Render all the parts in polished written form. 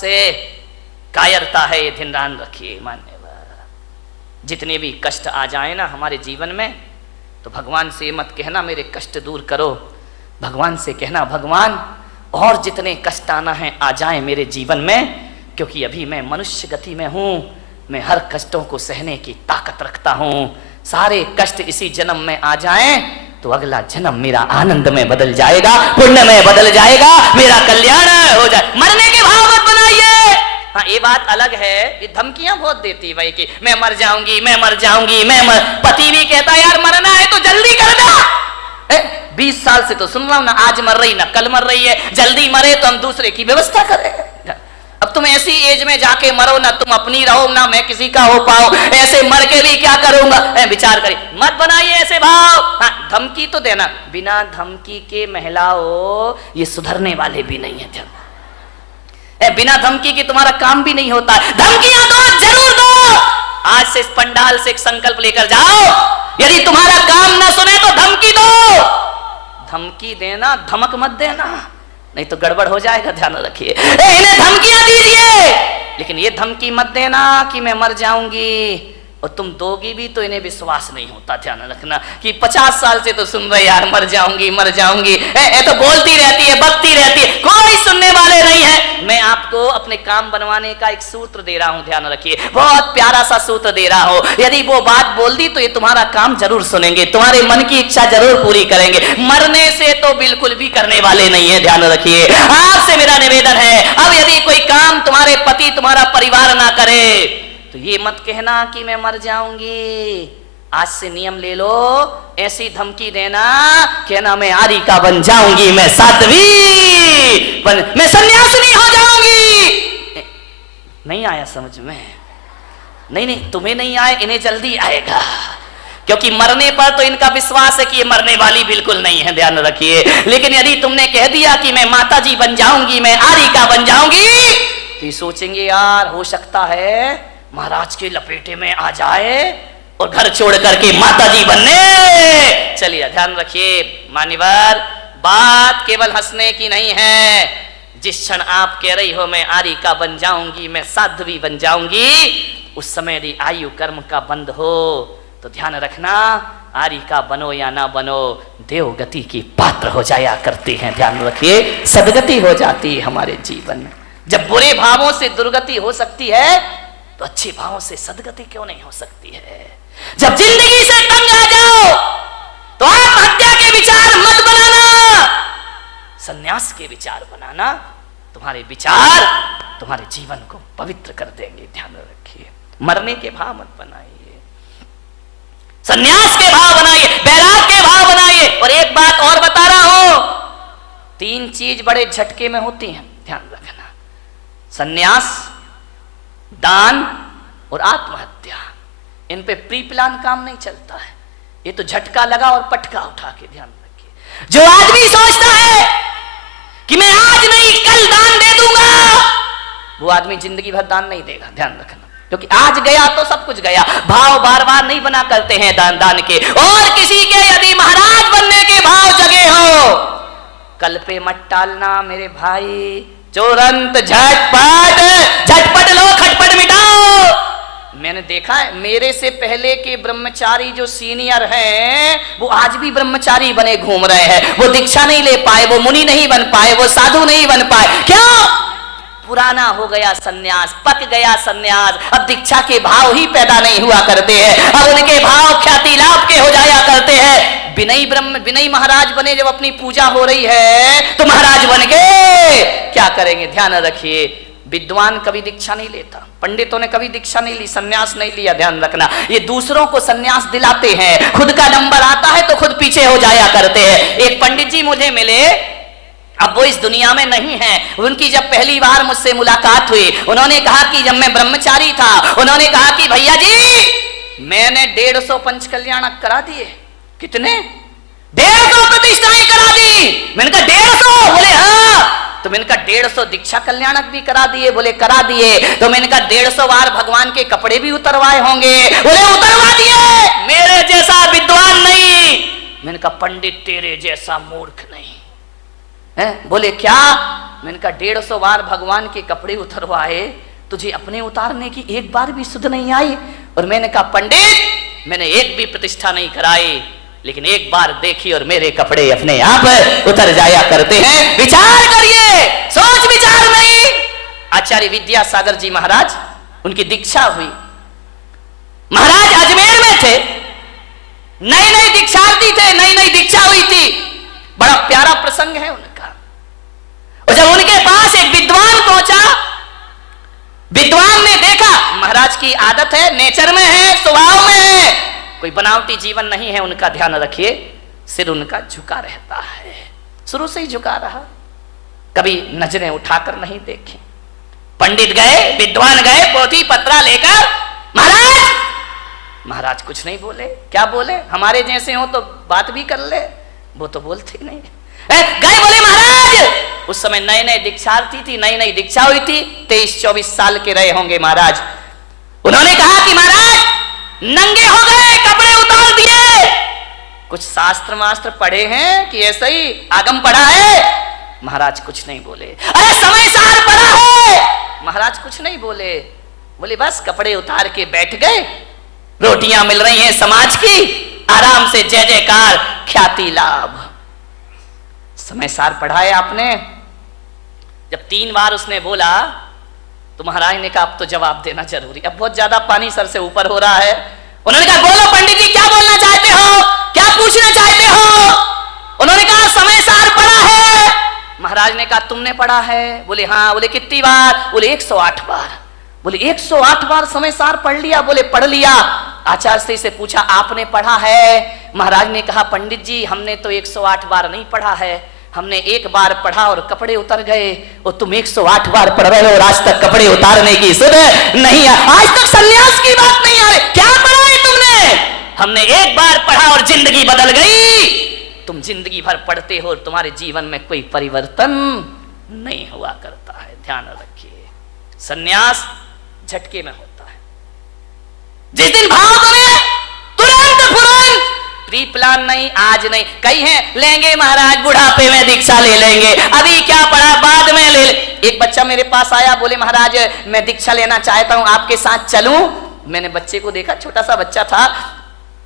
से कायरता है, ये ध्यान रखिए। मान्यवर, जितने भी कष्ट आ जाए ना हमारे जीवन में, तो भगवान से मत कहना मेरे कष्ट दूर करो, भगवान से कहना भगवान और जितने कष्ट आना है आ जाए मेरे जीवन में, क्योंकि अभी मैं मनुष्य गति में हूं, मैं हर कष्टों को सहने की ताकत रखता हूं। सारे कष्ट इसी जन्म में आ जाएं तो अगला जन्म मेरा आनंद में बदल जाएगा, पुण्य में बदल जाएगा, मेरा कल्याण हो जाए। मरने के भाव मत बनाइए। हाँ, ये बात अलग है, ये धमकियां बहुत देती भाई कि मैं मर जाऊंगी, मैं मर जाऊंगी, पति भी कहता है यार मरना है तो जल्दी कर दो। 20 साल से तो सुन रहा हूं ना, आज मर रही ना कल मर रही है, जल्दी मरे तो हम दूसरे की व्यवस्था करें। अब तुम ऐसी एज में जाके मरो ना तुम अपनी रहो ना मैं किसी का हो पाऊं, ऐसे मर के भी क्या करूंगा, विचार करिए, मत बनाइए ऐसे भाव। हाँ, धमकी तो देना, बिना धमकी के महिलाओं ये सुधरने वाले भी नहीं है। बिना धमकी के तुम्हारा काम भी नहीं होता है। धमकियां दो, जरूर दो। आज से इस पंडाल से एक संकल्प लेकर जाओ, यदि तुम्हारा काम ना सुने तो धमकी दो। धमकी देना, धमक मत देना, नहीं तो गड़बड़ हो जाएगा, ध्यान रखिए। इन्हें धमकियां दीजिए, लेकिन ये धमकी मत देना कि मैं मर जाऊंगी, और तुम दोगी भी तो इन्हें विश्वास नहीं होता। ध्यान रखना कि 50 साल से तो सुन रहे यार मर जाऊंगी मर जाऊंगी, ये तो बोलती रहती है, बकती रहती है, कोई सुनने वाले नहीं है। मैं आपको अपने काम बनवाने का एक सूत्र दे रहा हूं, ध्यान रखिए, बहुत प्यारा सा सूत्र दे रहा हूं। यदि वो बात बोल दी तो ये तुम्हारा काम जरूर सुनेंगे, तुम्हारे मन की इच्छा जरूर पूरी करेंगे। मरने से तो बिल्कुल भी करने वाले नहीं है, ध्यान रखिए। आपसे मेरा निवेदन है, अब यदि कोई काम तुम्हारे पति तुम्हारा परिवार ना करे तो ये मत कहना कि मैं मर जाऊंगी। आज से नियम ले लो, ऐसी धमकी देना, कहना मैं आरी का बन जाऊंगी, मैं साध्वी मैं सन्यासिनी हो जाऊंगी। नहीं आया समझ में? नहीं, तुम्हें नहीं आए, इन्हें जल्दी आएगा, क्योंकि मरने पर तो इनका विश्वास है कि ये मरने वाली बिल्कुल नहीं है, ध्यान रखिए। लेकिन यदि तुमने कह दिया कि मैं माता जी बन जाऊंगी, मैं आरी का बन जाऊंगी, तो ये सोचेंगे यार हो सकता है महाराज के लपेटे में आ जाए और घर छोड़ करके माता जी बनने चलिए। ध्यान रखिए मान्यवर, बात केवल हंसने की नहीं है। जिस क्षण आप कह रही हो मैं आरी का बन जाऊंगी, मैं साध्वी बन जाऊंगी, उस समय यदि आयु कर्म का बंद हो तो ध्यान रखना, आरी का बनो या ना बनो, देव गति की पात्र हो जाया करते हैं। ध्यान रखिए, सदगति हो जाती है हमारे जीवन में। जब बुरे भावों से दुर्गति हो सकती है तो अच्छे भावों से सदगति क्यों नहीं हो सकती है। जब जिंदगी से तंग आ जाओ तो आप हत्या के विचार मत बनाना, संन्यास के विचार बनाना। तुम्हारे विचार तुम्हारे जीवन को पवित्र कर देंगे, ध्यान रखिए। मरने के भाव मत बनाइए, संन्यास के भाव बनाइए, बैराग के भाव बनाइए। और एक बात और बता रहा हूं, 3 चीज बड़े झटके में होती हैं, ध्यान रखना, संन्यास, दान और आत्महत्या। इन पे प्री प्लान काम नहीं चलता है, ये तो झटका लगा और पटका उठा के। ध्यान रखिए, जो आदमी सोचता है कि मैं आज नहीं कल दान दे दूंगा, वो आदमी जिंदगी भर दान नहीं देगा, ध्यान रखना, क्योंकि आज गया तो सब कुछ गया। भाव बार बार नहीं बना करते हैं दान के। और किसी के यदि महाराज बनने के भाव जगे हो, कल पे मत टालना मेरे भाई, तुरंत झटपट लो, खटपट मिटाओ। मैंने देखा है मेरे से पहले के ब्रह्मचारी जो सीनियर हैं वो आज भी ब्रह्मचारी बने घूम रहे हैं। वो दीक्षा नहीं ले पाए, वो मुनि नहीं बन पाए, वो साधु नहीं बन पाए। क्यों? पुराना हो गया सन्यास, पक गया सन्यास। अब दीक्षा के भाव ही पैदा नहीं हुआ करते हैं, अब उनके भाव ख्याति लाभ के हो जाया करते हैं। विनयी महाराज बने, जब अपनी पूजा हो रही है तो महाराज बन गए, क्या करेंगे? ध्यान रखिए, विद्वान कभी दीक्षा नहीं लेता, पंडितों ने कभी दीक्षा नहीं ली, सन्यास नहीं लिया, ध्यान रखना। ये दूसरों को सन्यास दिलाते हैं, खुद का नंबर आता है तो खुद पीछे हो जाया करते हैं। एक पंडित जी मुझे मिले, अब वो इस दुनिया में नहीं है। उनकी जब पहली बार मुझसे मुलाकात हुई, उन्होंने कहा कि जब मैं ब्रह्मचारी था, उन्होंने कहा कि भैया जी मैंने 150 पंच कल्याणक करा दिए। कितने? 150 प्रतिष्ठाएं करा दी। मैंने कहा 150? बोले हाँ। तो मैंने कहा 150 दीक्षा कल्याणक भी करा दिए? बोले करा दिए। तो मैंने कहा 150 बार भगवान के कपड़े भी उतरवाए होंगे? बोले उतरवा दिए। मेरे जैसा विद्वान नहीं। मैंने कहा पंडित तेरे जैसा मूर्ख नहीं है। बोले क्या? मैंने कहा 150 बार भगवान के कपड़े उतरवाए, तुझे अपने उतारने की एक बार भी सुध नहीं आई। और मैंने कहा पंडित मैंने एक भी प्रतिष्ठा नहीं कराई, लेकिन एक बार देखी और मेरे कपड़े अपने आप उतर जाया करते हैं। विचार करिए, सोच विचार नहीं। आचार्य विद्यासागर जी महाराज, उनकी दीक्षा हुई। महाराज अजमेर में थे, नई नई दीक्षार्थी थे, नई नई दीक्षा हुई थी। बड़ा प्यारा प्रसंग है उनका। और जब उनके पास एक विद्वान पहुंचा, विद्वान ने देखा महाराज की आदत है, नेचर में है, स्वभाव में है, कोई बनावटी जीवन नहीं है उनका, ध्यान रखिए, सिर उनका झुका रहता है, शुरू से ही झुका रहा, कभी नजरें उठाकर नहीं देखे। पंडित गए, विद्वान गए, पोथी पत्रा लेकर, महाराज महाराज कुछ नहीं बोले। क्या बोले? हमारे जैसे हो तो बात भी कर ले, वो तो बोलते ही नहीं। गए, बोले महाराज, उस समय नए नए दीक्षार्थी थी, नई नई दीक्षा हुई थी, 23-24 साल के रहे होंगे महाराज। उन्होंने कहा कि महाराज नंगे हो गए, कपड़े उतार दिए, कुछ शास्त्र मास्त्र पढ़े हैं कि ऐसे ही आगम पढ़ा है? महाराज कुछ नहीं बोले। अरे समय सार पढ़ा है? महाराज कुछ नहीं बोले। बोले बस कपड़े उतार के बैठ गए, रोटियां मिल रही हैं समाज की, आराम से जय जयकार, ख्याति लाभ। समय सार पढ़ाया आपने? जब 3 बार उसने बोला तो महाराज ने कहा अब तो जवाब देना जरूरी, अब बहुत ज्यादा पानी सर से ऊपर हो रहा है। उन्होंने कहा बोलो पंडित जी, क्या बोलना चाहते हो, क्या पूछना चाहते हो? उन्होंने कहा समय सार पढ़ा है। महाराज ने कहा तुमने पढ़ा है? बोले हाँ। बोले कितनी बार? बोले 108 बार। बोले 108 बार समय सार पढ़ लिया? बोले पढ़ लिया। आचार्य से पूछा आपने पढ़ा है? महाराज ने कहा पंडित जी हमने तो 108 बार नहीं पढ़ा है, हमने एक बार पढ़ा और कपड़े उतर गए, और तुम 108 बार पढ़ रहे हो और आज तक कपड़े उतारने की सुध नहीं है, आज तक संन्यास की बात नहीं आ रही। क्या पढ़ा है तुमने? हमने एक बार पढ़ा और जिंदगी बदल गई। तुम जिंदगी भर पढ़ते हो और तुम्हारे जीवन में कोई परिवर्तन नहीं हुआ करता है। ध्यान रखिए, संन्यास झटके में होता है। जिस दिन भाव बने तुरंत फुरंत, प्री प्लान नहीं, आज नहीं। कई हैं लेंगे महाराज बुढ़ापे में दीक्षा ले लेंगे, अभी क्या पढ़ा बाद में ले। एक बच्चा मेरे पास आया, बोले महाराज मैं दीक्षा लेना चाहता हूं, आपके साथ चलूं? मैंने बच्चे को देखा, छोटा सा बच्चा था,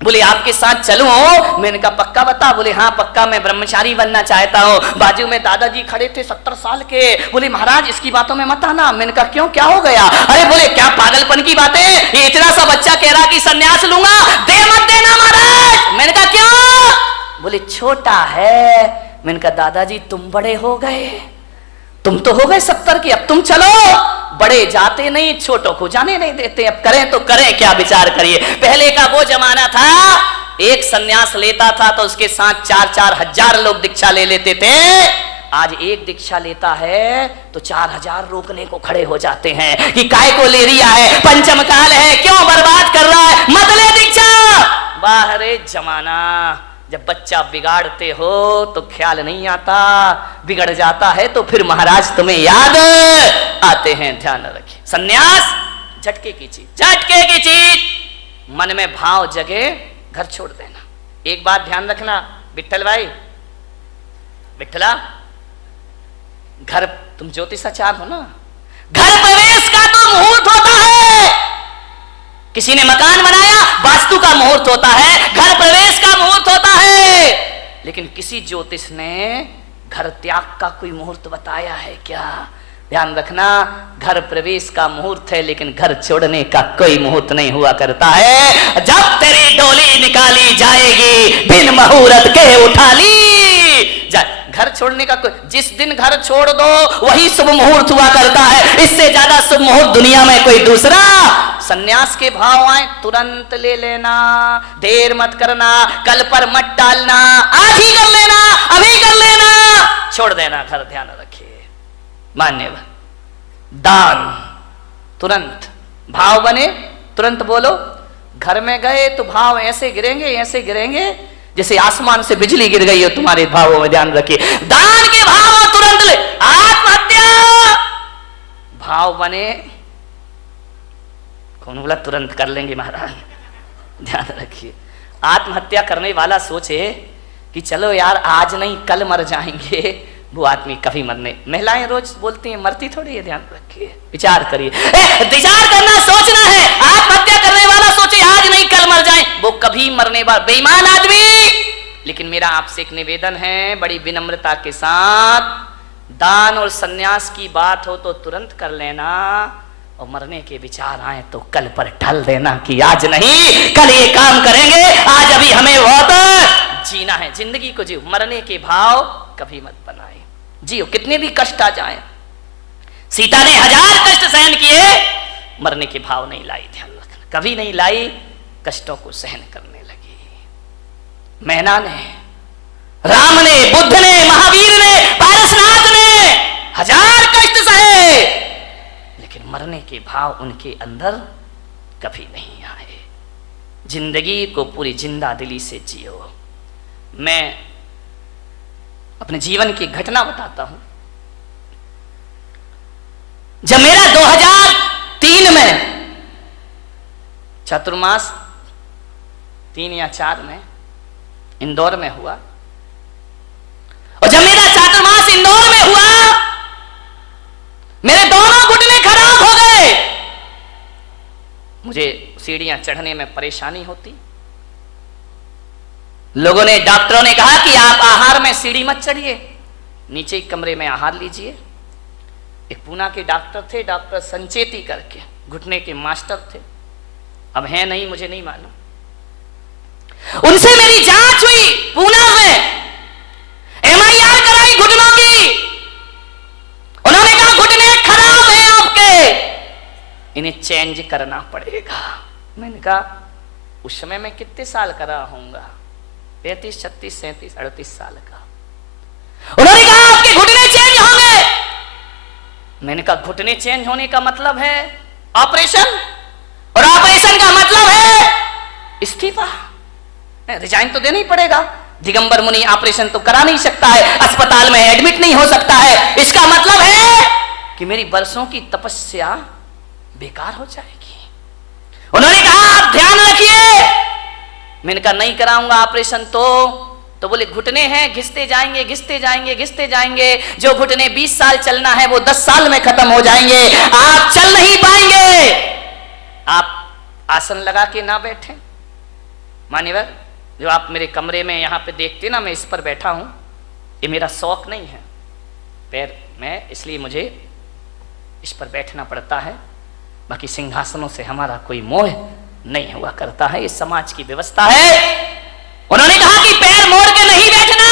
बोले आपके साथ चलूं? मैंने कहा पक्का बता? बोले हाँ पक्का, मैं ब्रह्मचारी बनना चाहता हूं। बाजू में दादाजी खड़े थे 70 साल के, बोले महाराज इसकी बातों में मत आना। मैंने कहा क्यों, क्या हो गया? अरे बोले क्या पागलपन की बातें, ये इतना सा बच्चा कह रहा कि संन्यास लूंगा, दे मत देना महाराज। मैंने कहा क्यों? बोले छोटा है। मैंने कहा दादाजी तुम बड़े हो गए, तुम तो हो गए 70 की, अब तुम चलो। बड़े जाते नहीं, छोटों को जाने नहीं देते, अब करें तो करें क्या, विचार करिए। पहले का वो जमाना था, एक सन्यास लेता था तो उसके साथ 4-4 हजार लोग दीक्षा ले लेते थे। आज एक दीक्षा लेता है तो 4000 रोकने को खड़े हो जाते हैं कि काय को ले रिया है, पंचम काल है, क्यों बर्बाद कर रहा है, मत ले दीक्षा। बाहरे जमाना, जब बच्चा बिगाड़ते हो तो ख्याल नहीं आता, बिगड़ जाता है तो फिर महाराज तुम्हें याद आते हैं। ध्यान रखिए, सन्यास झटके की चीज, झटके की चीज। मन में भाव जगे, घर छोड़ देना। एक बात ध्यान रखना विठल भाई, विठला, घर, तुम ज्योतिषाचार्य हो ना, घर प्रवेश का तो मुहूर्त होता है। किसी ने मकान बनाया, वास्तु का मुहूर्त होता है, घर प्रवेश का मुहूर्त होता है, लेकिन किसी ज्योतिष ने घर त्याग का कोई मुहूर्त बताया है क्या? ध्यान रखना, घर प्रवेश का मुहूर्त है लेकिन घर छोड़ने का कोई मुहूर्त नहीं हुआ करता है। जब तेरी डोली निकाली जाएगी, बिन मुहूर्त के उठा ली जा। घर छोड़ने का कोई, जिस दिन घर छोड़ दो वही शुभ मुहूर्त हुआ करता है, इससे ज्यादा शुभ मुहूर्त दुनिया में कोई दूसरा। सन्यास के भाव आए तुरंत ले लेना, देर मत करना, कल पर मत डालना, आज ही कर लेना, अभी कर लेना, छोड़ देना घर। ध्यान रखिए, मान्यवर, दान तुरंत, भाव बने तुरंत बोलो। घर में गए तो भाव ऐसे गिरेंगे, ऐसे गिरेंगे जैसे आसमान से बिजली गिर गई हो तुम्हारे भावों में। ध्यान रखिए, दान के भाव तुरंत ले। आत्महत्या भाव बने, कौन बोला तुरंत कर लेंगे महाराज? ध्यान रखिए, आत्महत्या करने वाला सोचे कि चलो यार आज नहीं कल मर जाएंगे, वो आदमी कभी मरने, महिलाएं रोज बोलती हैं मरती थोड़ी है, ध्यान रखिए, विचार करिए, विचार करना, सोचना है। आत्महत्या करने वाला सोचे आज नहीं कल मर जाए, वो कभी मरने वाला बेईमान आदमी। लेकिन मेरा आपसे एक निवेदन है, बड़ी विनम्रता के साथ, दान और सन्यास की बात हो तो तुरंत कर लेना, और मरने के विचार आए तो कल पर ढल देना कि आज नहीं कल ये काम करेंगे, आज अभी हमें बहुत जीना है, जिंदगी को जियो, मरने के भाव कभी मत बनाए, जियो कितने भी कष्ट आ जाए। सीता ने 1000 कष्ट सहन किए, मरने के भाव नहीं लाई, ध्यान रखना, कभी नहीं लाई, कष्टों को सहन करने लगी। मैना ने, राम ने, बुद्ध ने, महावीर ने, पारसनाथ ने 1000 कष्ट सहे, लेकिन मरने के भाव उनके अंदर कभी नहीं आए। जिंदगी को पूरी जिंदा दिली से जियो। मैं अपने जीवन की घटना बताता हूं। जब मेरा 2003 में चतुर्मास 3 या 4 में इंदौर में हुआ, और जब मेरा चातुर्मास इंदौर में हुआ, मेरे दोनों घुटने खराब हो गए। मुझे सीढ़ियां चढ़ने में परेशानी होती। लोगों ने, डॉक्टरों ने कहा कि आप आहार में सीढ़ी मत चढ़िए, नीचे कमरे में आहार लीजिए। एक पूना के डॉक्टर थे, डॉक्टर संचेती करके, घुटने के मास्टर थे, अब हैं नहीं मुझे नहीं मालूम। उनसे मेरी जांच हुई पूना में, MIR कराई घुटनों की। उन्होंने कहा घुटने खराब हैं आपके, इन्हें चेंज करना पड़ेगा। मैंने कहा उस समय मैं कितने साल का रहा होऊंगा, 35, 36, 37, 38 साल का। उन्होंने कहा आपके घुटने चेंज होंगे। मैंने कहा घुटने चेंज होने का मतलब है ऑपरेशन, और ऑपरेशन का मतलब है इस्तीफा, रिजाइन तो देना ही पड़ेगा। दिगंबर मुनि ऑपरेशन तो करा नहीं सकता है, अस्पताल में एडमिट नहीं हो सकता है, इसका मतलब है कि मेरी बरसों की तपस्या बेकार हो जाएगी। उन्होंने कहा आप ध्यान रखिए। मैंने कहा नहीं कराऊंगा ऑपरेशन तो बोले घुटने हैं, घिसते जाएंगे घिसते जाएंगे घिसते जाएंगे, जो घुटने 20 साल चलना है वो 10 साल में खत्म हो जाएंगे, आप चल नहीं पाएंगे। आप आसन लगा के ना बैठें। मान्यवर, जो आप मेरे कमरे में यहाँ पे देखते ना, मैं इस पर बैठा हूँ, ये मेरा शौक नहीं है पैर में, इसलिए मुझे इस पर बैठना पड़ता है। बाकी सिंहासनों से हमारा कोई मोह नहीं हुआ करता है, ये समाज की व्यवस्था है। उन्होंने कहा कि पैर मोड़ के नहीं बैठना,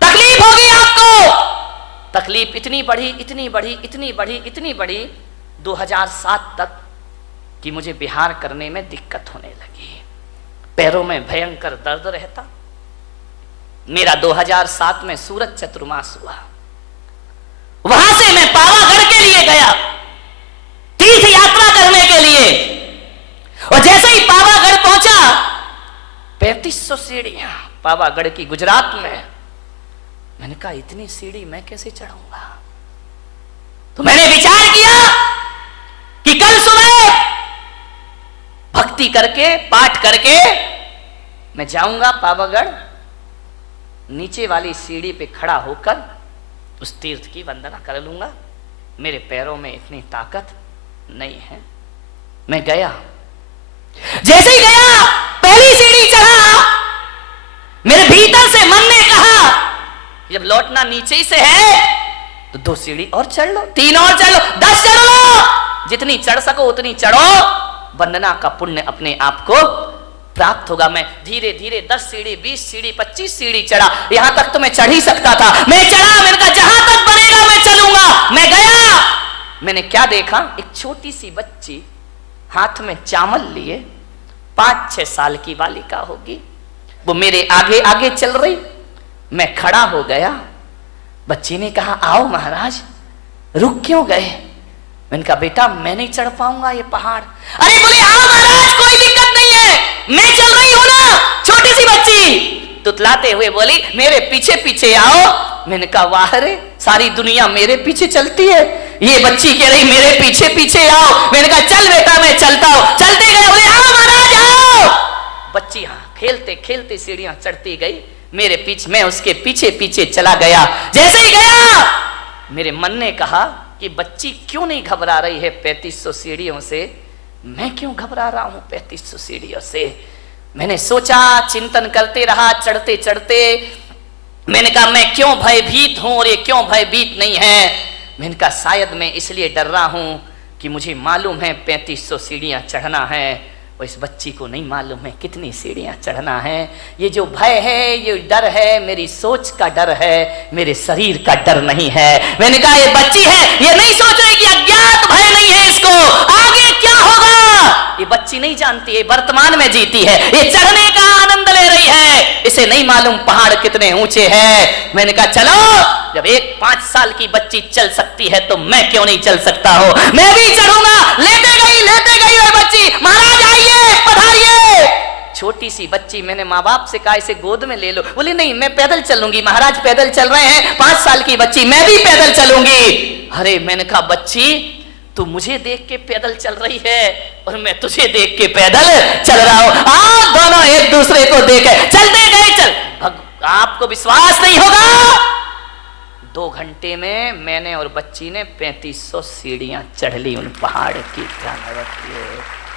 तकलीफ होगी आपको। तकलीफ इतनी बढ़ी इतनी बढ़ी इतनी बढ़ी इतनी बढ़ी 2007 तक कि मुझे बिहार करने में दिक्कत होने लगी, पैरों में भयंकर दर्द रहता। मेरा 2007 में सूरत चतुर्मास हुआ, वहां से मैं पावागढ़ के लिए गया तीर्थ यात्रा करने के लिए, और जैसे ही पावागढ़ पहुंचा, 3500 सीढ़ियां पावागढ़ की, गुजरात में। मैंने कहा इतनी सीढ़ी मैं कैसे चढ़ूंगा। तो मैंने विचार किया कि कल सुबह भक्ति करके पाठ करके मैं जाऊंगा पावागढ़, नीचे वाली सीढ़ी पे खड़ा होकर उस तीर्थ की वंदना कर लूंगा। मेरे पैरों में इतनी ताकत नहीं है। मैं गया, जैसे ही गया पहली सीढ़ी चढ़ा, मेरे भीतर से मन ने कहा जब लौटना नीचे ही से है तो 2 सीढ़ी और चढ़ लो, 3 और चढ़ लो, 10 चढ़ लो, जितनी चढ़ सको उतनी चढ़ो, वंदना का पुण्य अपने आप को प्राप्त होगा। मैं धीरे धीरे 10 सीढ़ी 20 सीढ़ी 25 सीढ़ी चढ़ा, यहां तक तो मैं चढ़ ही सकता था। मैं चढ़ा, मैंने कहा जहां तक बनेगा मैं चलूंगा। मैं गया, मैंने क्या देखा, एक छोटी सी बच्ची हाथ में चावल लिए, 5-6 साल की बालिका होगी, वो मेरे आगे आगे चल रही। मैं खड़ा हो गया। बच्ची ने कहा आओ महाराज, रुक क्यों गए। मैंने कहा बेटा मैं नहीं चढ़ पाऊंगा ये पहाड़। अरे बोले आओ महाराज कोई दिक्कत नहीं है, मैं चल रही हूं ना। छोटी सी बच्ची तुतलाते हुए बोली मेरे पीछे पीछे आओ। मैंने कहा वाह रे, सारी दुनिया मेरे पीछे चलती है, ये बच्ची कह रही मेरे पीछे पीछे आओ। मैंने कहा चल बेटा मैं चलता हूं। चलते गए, बोले आओ महाराज आओ। बच्ची हाँ खेलते खेलते सीढ़ियां चढ़ती गई। मैं उसके पीछे पीछे चला गया। जैसे ही गया, मेरे मन ने कहा कि बच्ची क्यों नहीं घबरा रही है 3500 सीढ़ियों से, मैं क्यों घबरा रहा हूं 3500 सीढ़ियों से। मैंने सोचा, चिंतन करते रहा, चढ़ते चढ़ते मैंने कहा मैं क्यों भयभीत हूं और ये क्यों भयभीत नहीं है। मैंने कहा शायद मैं इसलिए डर रहा हूं कि मुझे मालूम है 3500 सीढ़ियां चढ़ना है, और इस बच्ची को नहीं मालूम है कितनी सीढ़ियां चढ़ना है। ये जो भय है, ये डर है, मेरी सोच का डर है, मेरे शरीर का डर नहीं है। मैंने कहा ये बच्ची है, ये नहीं सोच रही कि अज्ञात भय नहीं है इसको, आगे क्या होगा ये बच्ची नहीं जानती है, वर्तमान में जीती है, ये चढ़ने का आनंद ले रही है, इसे नहीं मालूम पहाड़ कितने ऊंचे हैं। मैंने कहा चलो, जब एक 5 साल की बच्ची चल सकती है तो मैं क्यों नहीं चल सकता हूं, मैं भी चढ़ूंगा। लेते गई वो बच्ची, महाराज आइए पधारिए। छोटी सी बच्ची, मैंने माँ बाप से कहा इसे गोद में ले लो, बोली नहीं मैं पैदल चलूंगी, महाराज पैदल चल रहे हैं, 5 साल की बच्ची, मैं भी पैदल चलूंगी। अरे मैंने कहा बच्ची तू मुझे देख के पैदल चल रही है और मैं तुझे देख के पैदल चल रहा हूं, आप दोनों एक दूसरे को देखे चलते गए। चल, आपको विश्वास नहीं होगा, 2 घंटे में मैंने और बच्ची ने 3500 सीढ़ियां चढ़ ली उन पहाड़ की।